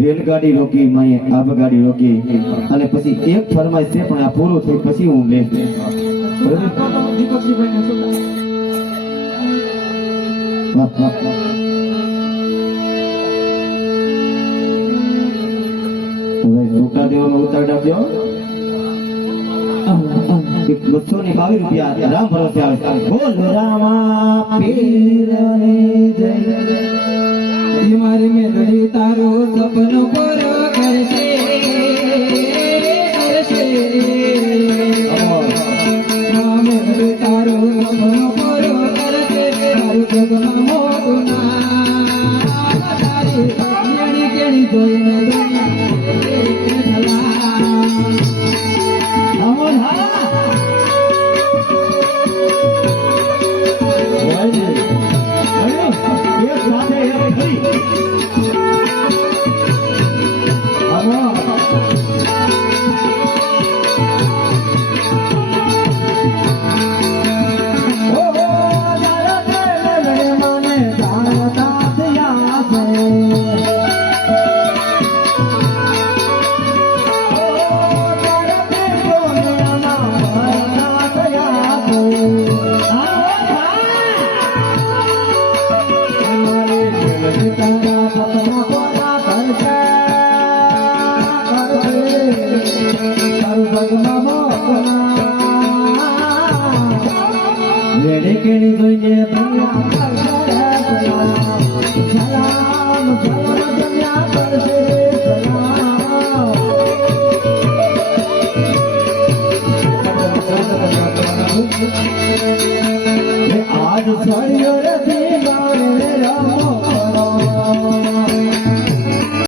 રેલગાડી રોકી માએ આબગાડી રોકી અને પછી એક ફરમાઈશ છે પણ આ પૂરું થઈ પછી હું લઈશ છોટા દેવામાં ઉતાર આપજો 222 રૂપિયા રામ ભરોસે આવે બોલ રામા પીરને જય મારી મેલડી તારું સપનું પૂરું કરશે મેલડી તારું સપનું પૂરું કરશે તારું જગમાં મોટું નામ તારી કેણી કેણી જોઈને રેડે કેણી જોઈને આજ છોડ્યો